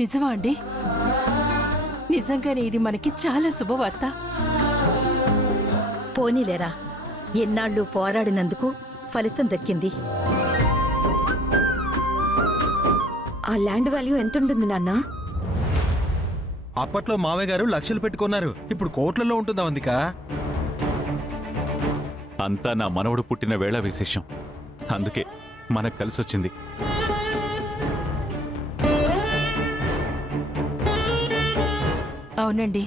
నిజమా అండి? నిజంగానే ఇది మనకి చాలా శుభవార్త. పోనీలేరా, ఎన్నాళ్ళు పోరాడినందుకు ఫలితం దక్కింది. ఆ ల్యాండ్ వాల్యూ ఎంతుంటుంది నాన్న? అప్పట్లో మావయ్య గారు లక్షలు పెట్టుకున్నారు, ఇప్పుడు కోట్లలో ఉంటుంది అవంతిక. అంతా నా మనవడు పుట్టిన వేళ విశేషం. అందుకే మనకు కలిసొచ్చింది. అవునండి,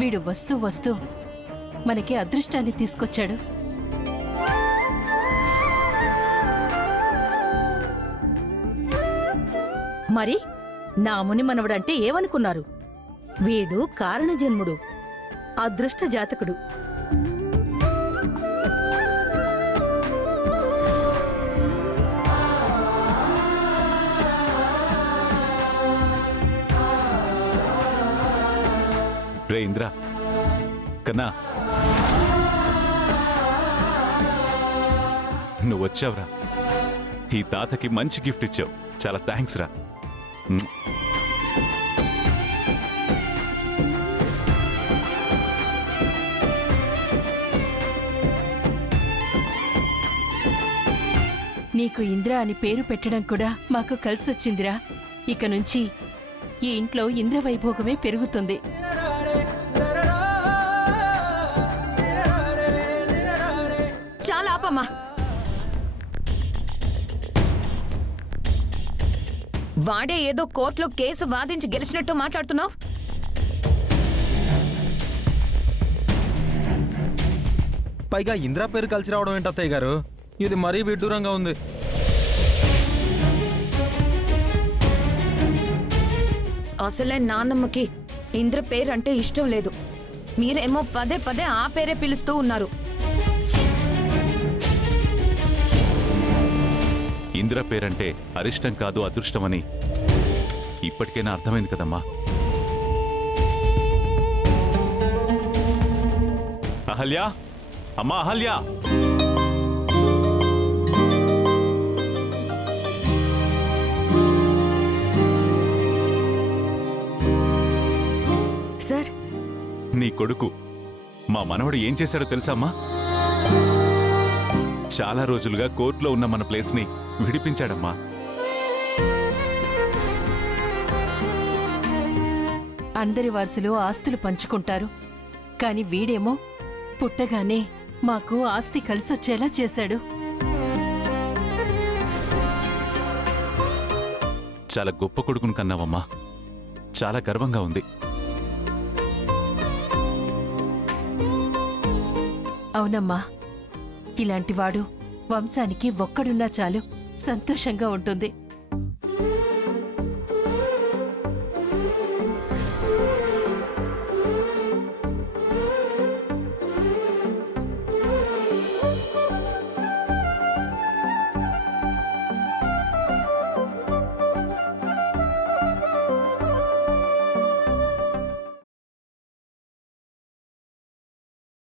వీడు వస్తూ వస్తూ మనకి అదృష్టాన్ని తీసుకొచ్చాడు. మరి నా ముని మనవడంటే ఏమనుకున్నారు? వీడు కారణజన్ముడు, అదృష్ట జాతకుడు. రే ఇంద్ర, కన్నా నువ్వు వచ్చావురా. ఈ తాతకి మంచి గిఫ్ట్ ఇచ్చావు, చాలా థ్యాంక్స్ రా. నీకు ఇంద్ర అని పేరు పెట్టడం కూడా మాకు కలిసొచ్చిందిరా. ఇక నుంచి ఈ ఇంట్లో ఇంద్ర వైభోగమే పెరుగుతుంది. చాలా ఆపమ్మా. వాడే ఏదో కోర్టులో కేసు వాదించి గెలిచినట్టు మాట్లాడుతున్నావు. పైగా ఇందిరా పేరు కలిసి రావడం ఏంటి అత్తయ్య గారు? ఇది మరీ విడ్డూరంగా ఉంది. అసలే నాన్నమ్మకి ఇంద్ర పేరు అంటే ఇష్టం లేదు. మీరేమో పదే పదే ఆ పేరే పిలుస్తూ ఉన్నారు. ఇంద్ర పేరంటే అరిష్టం కాదు, అదృష్టమని ఇప్పటికైనా అర్థమైంది కదమ్మా. అహల్య, అమ్మా అహల్య. సార్, నీ కొడుకు మా మనవడు ఏం చేశాడో తెలుసామ్మా? చాలా రోజులుగా కోర్టులో ఉన్న మన ప్లేస్ ని విడిపించాడమ్మా. అందరి వారసులు ఆస్తులు పంచుకుంటారు, కాని వీడేమో పుట్టగానే మాకు ఆస్తి కలిసొచ్చేలా చేశాడు. చాలా గొప్ప కొడుకును కన్నావమ్మా. చాలా గర్వంగా ఉంది. అవునమ్మా, ఇలాంటివాడు వంశానికి ఒక్కడున్నా చాలు, సంతోషంగా ఉంటుంది.